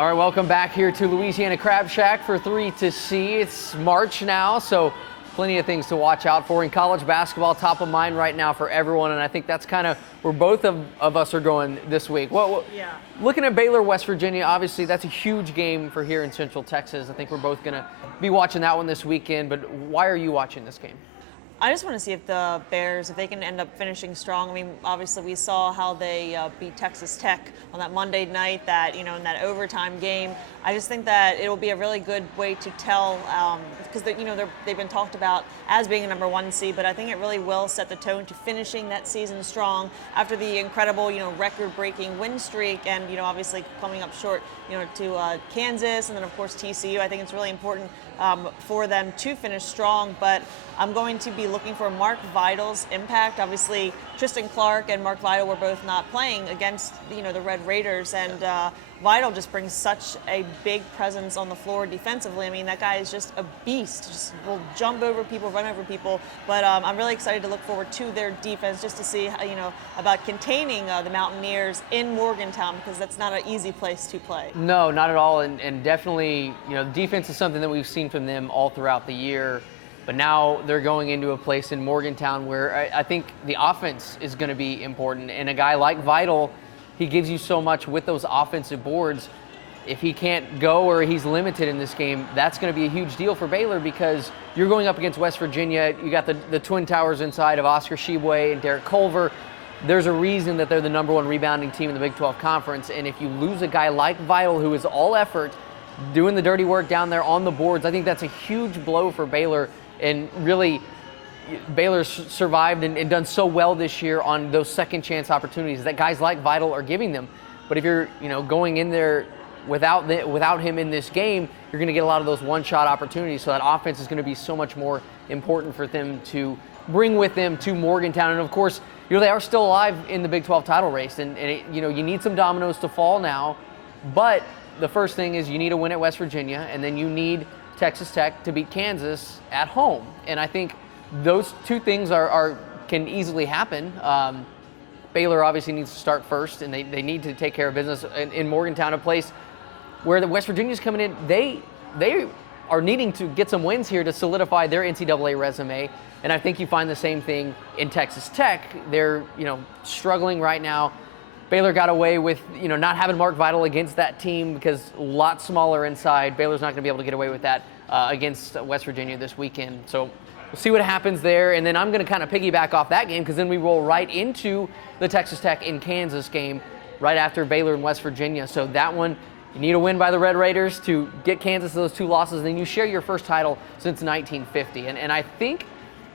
All right, welcome back here to Louisiana Crab Shack for 3 to See. It's March now, so plenty of things to watch out for. In college basketball, top of mind right now for everyone, and I think that's kind of where both of us are going this week. Looking at Baylor, West Virginia, obviously that's a huge game for here in Central Texas. I think we're both going to be watching that one this weekend, but why are you watching this game? I just want to see if the Bears, if they can end up finishing strong. I mean, obviously we saw how they beat Texas Tech on that Monday night, in that overtime game. I just think that it will be a really good way to tell, because they've been talked about as being a number 1 seed, but I think it really will set the tone to finishing that season strong after the incredible, record-breaking win streak, and obviously coming up short, to Kansas, and then of course TCU. I think it's really important for them to finish strong, but I'm going to be looking for Mark Vidal's impact. Obviously, Tristan Clark and Mark Vidal were both not playing against the Red Raiders, and Vidal just brings such a big presence on the floor defensively. I mean, that guy is just a beast. Just will jump over people, run over people. But I'm really excited to look forward to their defense, just to see about containing the Mountaineers in Morgantown, because that's not an easy place to play. No, not at all, and definitely defense is something that we've seen from them all throughout the year. But now they're going into a place in Morgantown where I think the offense is going to be important. And a guy like Vidal, he gives you so much with those offensive boards. If he can't go or he's limited in this game, that's going to be a huge deal for Baylor, because you're going up against West Virginia. You got the Twin Towers inside of Oscar Tshiebwe and Derek Culver. There's a reason that they're the number 1 rebounding team in the Big 12 Conference. And if you lose a guy like Vidal, who is all effort, doing the dirty work down there on the boards, I think that's a huge blow for Baylor. And really, Baylor's survived and done so well this year on those second chance opportunities that guys like Vidal are giving them. But if you're going in there without him in this game, you're going to get a lot of those one-shot opportunities. So that offense is going to be so much more important for them to bring with them to Morgantown. And of course, they are still alive in the Big 12 title race, and you need some dominoes to fall now. But the first thing is you need a win at West Virginia, and then you need Texas Tech to beat Kansas at home. And I think those two things can easily happen. Baylor obviously needs to start first, and they need to take care of business in Morgantown, a place where the West Virginia's coming in. They are needing to get some wins here to solidify their NCAA resume. And I think you find the same thing in Texas Tech. They're struggling right now. Baylor got away with not having Mark Vidal against that team because a lot smaller inside. Baylor's not going to be able to get away with that against West Virginia this weekend. So we'll see what happens there. And then I'm going to kind of piggyback off that game, because then we roll right into the Texas Tech in Kansas game right after Baylor and West Virginia. So that one, you need a win by the Red Raiders to get Kansas those 2 losses, and then you share your first title since 1950. And I think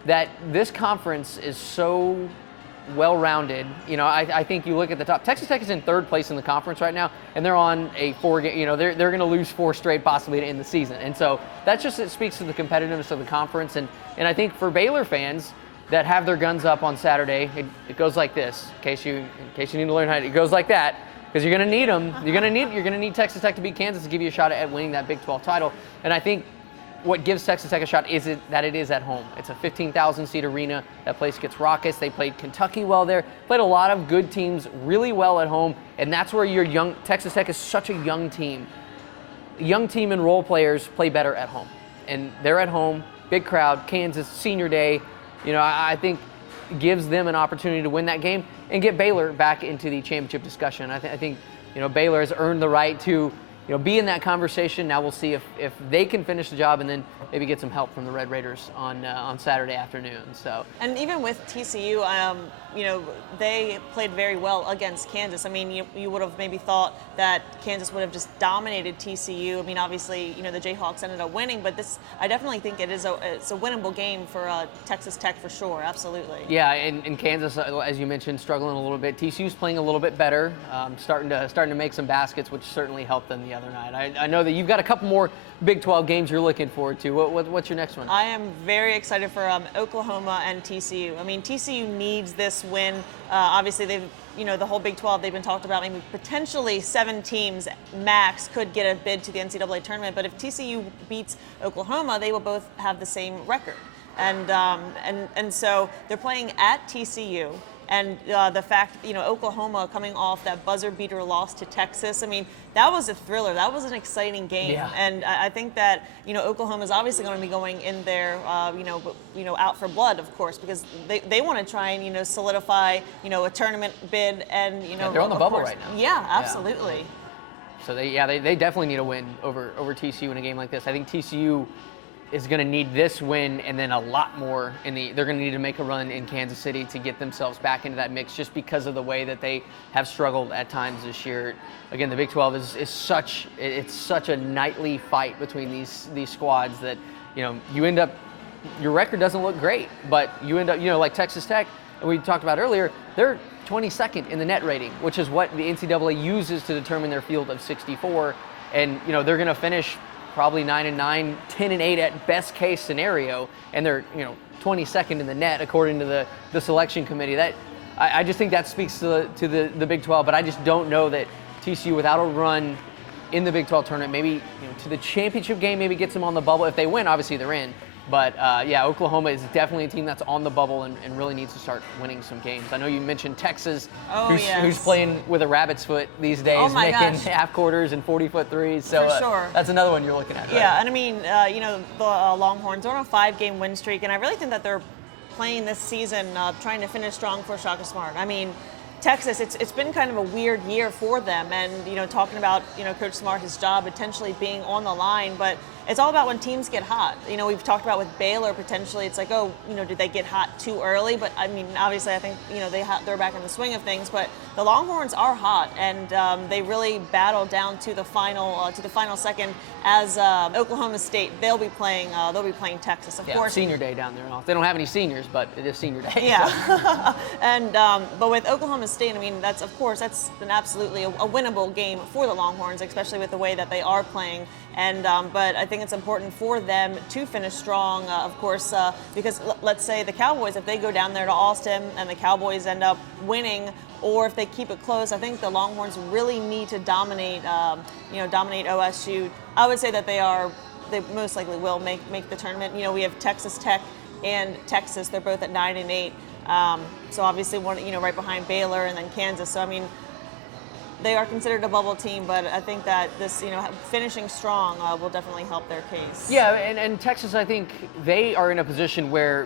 that this conference is so well-rounded. I think you look at the top. Texas Tech is in 3rd place in the conference right now, and they're on a 4-game. They're going to lose 4 straight possibly to end the season, and so that just speaks to the competitiveness of the conference. And I think for Baylor fans that have their guns up on Saturday, it goes like this. In case you need to learn how it goes like that, because you're going to need them. You're going to need Texas Tech to beat Kansas to give you a shot at winning that Big 12 title. And I think what gives Texas Tech a shot is that it is at home. It's a 15,000-seat arena. That place gets raucous. They played Kentucky well there. Played a lot of good teams really well at home, and that's where your young Texas Tech is such a young team. Young team and role players play better at home, and they're at home. Big crowd, Kansas, senior day. I think gives them an opportunity to win that game and get Baylor back into the championship discussion. I think Baylor has earned the right to be in that conversation. Now we'll see if they can finish the job and then maybe get some help from the Red Raiders on Saturday afternoon. So. And even with TCU, they played very well against Kansas. I mean, you would have maybe thought that Kansas would have just dominated TCU. I mean, obviously, the Jayhawks ended up winning, but I definitely think it's a winnable game for Texas Tech for sure. Absolutely. Yeah, and Kansas, as you mentioned, struggling a little bit. TCU's playing a little bit better, starting to make some baskets, which certainly helped them the other night. I know that you've got a couple more Big 12 games you're looking forward to. What's your next one? I am very excited for Oklahoma and TCU. I mean, TCU needs this win. Obviously, they've the whole Big 12, they've been talked about. I mean, potentially 7 teams max could get a bid to the NCAA tournament. But if TCU beats Oklahoma, they will both have the same record. And so they're playing at TCU. And the fact, Oklahoma coming off that buzzer beater loss to Texas, I mean, that was a thriller. That was an exciting game. Yeah. And I think that, Oklahoma is obviously going to be going in there, out for blood, of course, because they want to try and, solidify, a tournament bid. And, Yeah, they're on the bubble right now. Yeah, absolutely. Yeah. So they definitely need a win over TCU in a game like this. I think TCU is going to need this win and then a lot more they're going to need to make a run in Kansas City to get themselves back into that mix, just because of the way that they have struggled at times this year. Again, the Big 12 is such a nightly fight between these squads that, you end up, your record doesn't look great, but you end up, like Texas Tech, and we talked about earlier, they're 22nd in the net rating, which is what the NCAA uses to determine their field of 64. And, they're going to finish probably 9-9, 10-8 at best case scenario, and they're 22nd in the net according to the selection committee. That I just think that speaks to the Big 12, but I just don't know that TCU without a run in the Big 12 tournament, maybe to the championship game, maybe gets them on the bubble. If they win, obviously they're in. But Oklahoma is definitely a team that's on the bubble and really needs to start winning some games. I know you mentioned Texas, who's playing with a rabbit's foot these days, making half quarters and 40-foot threes. So For sure. That's another one you're looking at. Right? Yeah, and I mean, the Longhorns are on a 5-game win streak, and I really think that they're playing this season trying to finish strong for Shaka Smart. I mean, Texas, it's been kind of a weird year for them, and talking about Coach Smart, his job potentially being on the line, but it's all about when teams get hot. We've talked about with Baylor potentially. It's like, did they get hot too early? But I mean, obviously, I think they're back in the swing of things. But the Longhorns are hot, and they really battled down to the final second. As Oklahoma State, they'll be playing Texas, of course. Senior day down there. They don't have any seniors, but it is senior day. Yeah, so. And but with Oklahoma State, I mean, that's an absolutely a winnable game for the Longhorns, especially with the way that they are playing. And but I think it's important for them to finish strong, of course, because let's say the Cowboys, if they go down there to Austin and the Cowboys end up winning, or if they keep it close, I think the Longhorns really need to dominate OSU. I would say that they most likely will make the tournament. We have Texas Tech and Texas; they're both at 9-8. So obviously one, right behind Baylor and then Kansas. So I mean, they are considered a bubble team, but I think that this, finishing strong will definitely help their case. Yeah, and Texas, I think they are in a position where,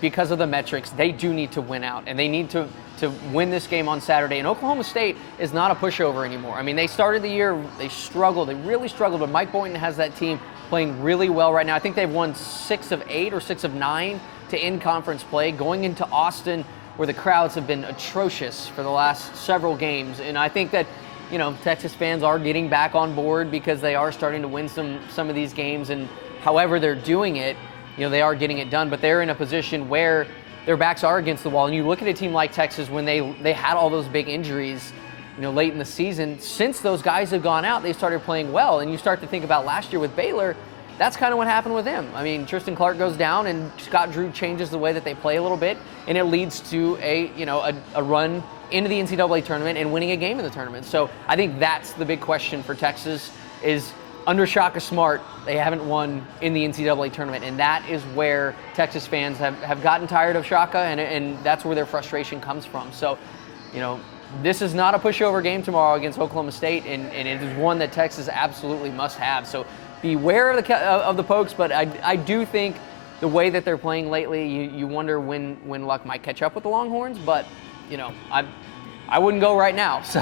because of the metrics, they do need to win out, and they need to win this game on Saturday. And Oklahoma State is not a pushover anymore. I mean, they started the year, they really struggled, but Mike Boynton has that team playing really well right now. I think they've won 6 of 8 or 6 of 9 to end conference play, going into Austin, where the crowds have been atrocious for the last several games. And I think that, Texas fans are getting back on board because they are starting to win some of these games. And however they're doing it, they are getting it done. But they're in a position where their backs are against the wall. And you look at a team like Texas when they had all those big injuries, late in the season. Since those guys have gone out, they started playing well. And you start to think about last year with Baylor, that's kind of what happened with him. I mean, Tristan Clark goes down, and Scott Drew changes the way that they play a little bit, and it leads to a run into the NCAA tournament and winning a game in the tournament. So I think that's the big question for Texas is under Shaka Smart, they haven't won in the NCAA tournament, and that is where Texas fans have gotten tired of Shaka, and that's where their frustration comes from. So, this is not a pushover game tomorrow against Oklahoma State, and it is one that Texas absolutely must have. So beware of the Pokes, but I do think the way that they're playing lately, you wonder when luck might catch up with the Longhorns. But I wouldn't go right now. So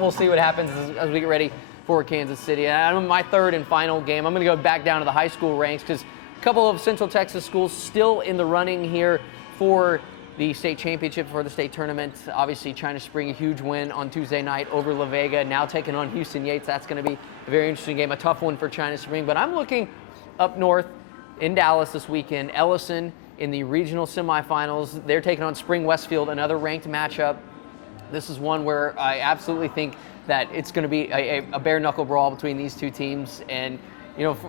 we'll see what happens as we get ready for Kansas City. And my third and final game, I'm going to go back down to the high school ranks because a couple of Central Texas schools still in the running here for the state championship, for the state tournament. Obviously, China Spring, a huge win on Tuesday night over La Vega, now taking on Houston Yates. That's going to be a very interesting game, a tough one for China Spring. But I'm looking up north in Dallas this weekend. Ellison in the regional semifinals. They're taking on Spring Westfield, another ranked matchup. This is one where I absolutely think that it's going to be a bare knuckle brawl between these two teams. And,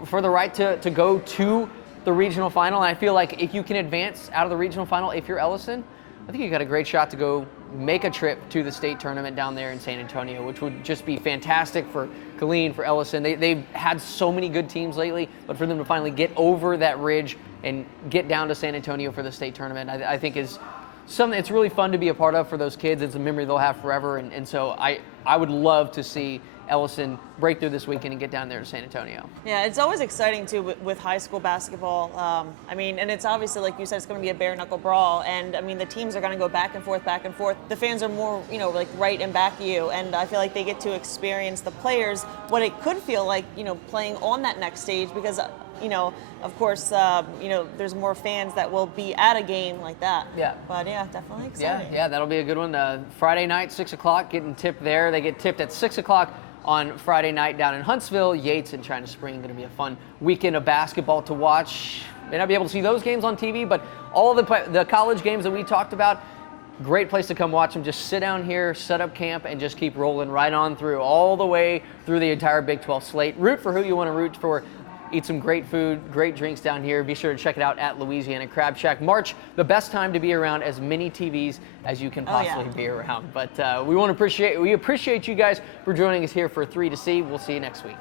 for the right to go to the regional final, and I feel like if you can advance out of the regional final, if you're Ellison, I think you got a great shot to go make a trip to the state tournament down there in San Antonio, which would just be fantastic for Killeen, for Ellison. They've had so many good teams lately, but for them to finally get over that ridge and get down to San Antonio for the state tournament, I think is something it's really fun to be a part of for those kids. It's a memory they'll have forever, and so I would love to see Ellison break through this weekend and get down there to San Antonio. Yeah, it's always exciting too with high school basketball. I mean, and it's obviously, like you said, it's going to be a bare knuckle brawl, and I mean the teams are going to go back and forth, back and forth. The fans are more, like right in back of you, and I feel like they get to experience the players what it could feel like, playing on that next stage because. Of course, there's more fans that will be at a game like that. Yeah. But yeah, definitely exciting. Yeah, that'll be a good one. Friday night, 6 o'clock, getting tipped there. They get tipped at 6 o'clock on Friday night down in Huntsville. Yates and China Spring, going to be a fun weekend of basketball to watch. May not be able to see those games on TV, but all of the college games that we talked about, great place to come watch them. Just sit down here, set up camp, and just keep rolling right on through, all the way through the entire Big 12 slate. Root for who you want to root for. Eat some great food, great drinks down here. Be sure to check it out at Louisiana Crab Shack. March, the best time to be around as many TVs as you can possibly be around. But we appreciate you guys for joining us here for 3 to See. We'll see you next week.